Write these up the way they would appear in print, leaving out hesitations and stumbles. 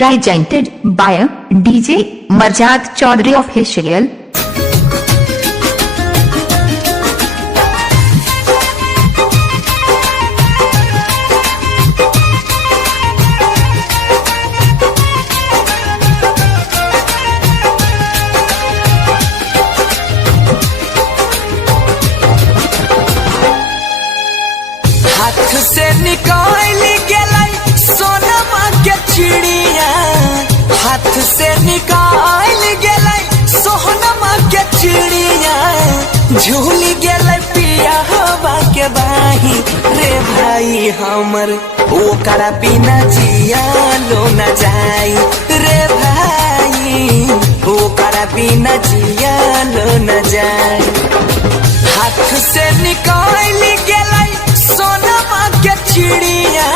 presented by DJ Marjad Chaudhary Official. हाथ से निकाल गेलै सोनमा के चिड़िया, हाथ से निकाल गेलै सोनमा के चिड़िया, झूल गेलै पिया हवा के बाही रे भाई हमर ओकरा बिना जिया लो न जाई रे भाई ओकरा बिना जिया लो न जाई। हाथ से निकाल गेलै सोनमा के चिड़िया,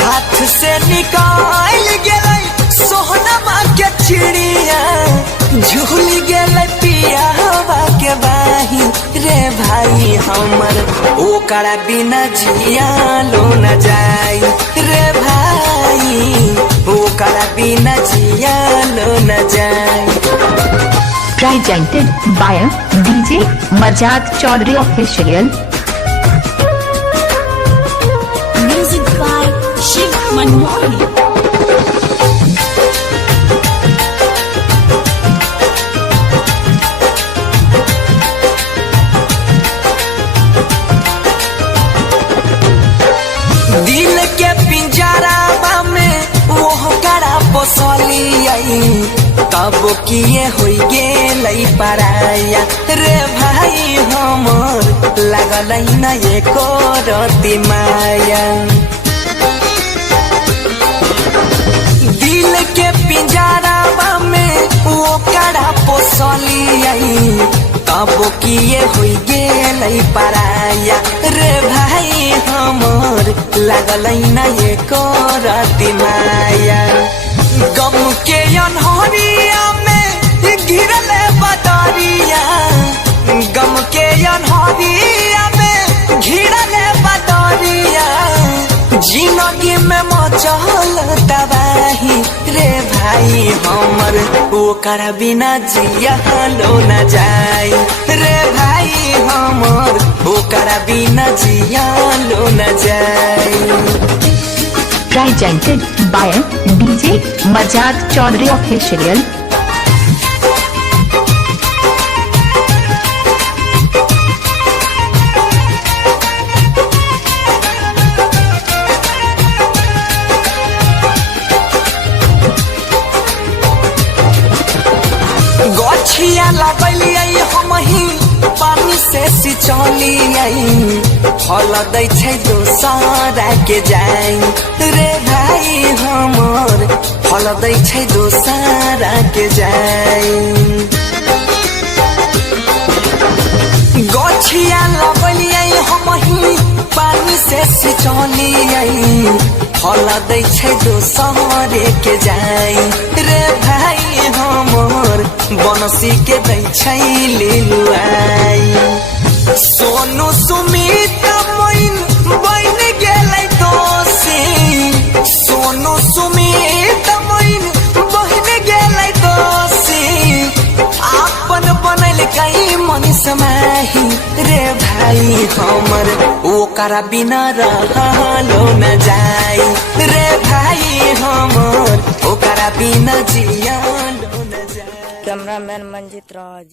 हाथ से निकाल गेलै सोनमा के चिड़िया, झूल गेलै पिया हवा के बाही रे भाई हमर ओकरा बिना जिया लो न जाई रे भाई ओकरा बिना जिया लो न जाई। Presented by DJ Marjad Chaudhary Official. Music by Shiv Manmohan. दिल के पिंजरा में वो करा पोसली आई, तब किए होई गेलै पराया रे भाई हमर लगल न एको रति माया। दिल के पिंजरा में वो करा पोसली आई, तब किए होई गेलै पराया रे भाई हमर लगल न एको रति माया। गम के अनहरिया में घिरल बदरिया, गम के अनहरिया में घिरल बदरिया, जिंदगी में मचल तबाही रे भाई हमर ओकरा बिना जिया लो न जाई रे भाई हमर ओकरा बिना जिया लो न जाई। Presented by DJ Marjad Chaudhary Official. गछिया लगलियै हम ही पानी से सिंचलियै, फल दै छै दोसरा के जाई रे भाई हमर फल दै छै दोसरा के जाई। गछिया लगलियै हम ही पानी से सिंचलियै, फल दै छै दोसरे के जाई रे भाई हमर बनसी के दै छै लिलुआई। सोनू सुमित मोइन बन गेलै दोषी, सोनू सुमित मोइन बन गेलै दोषी, आपन बनल कई मनीष माही रे भाई हमर ओकरा बिना रहलो न जाई रे भाई हमर ओकरा बिना जिया लो न जाई। कैमरामैन मंजित राज।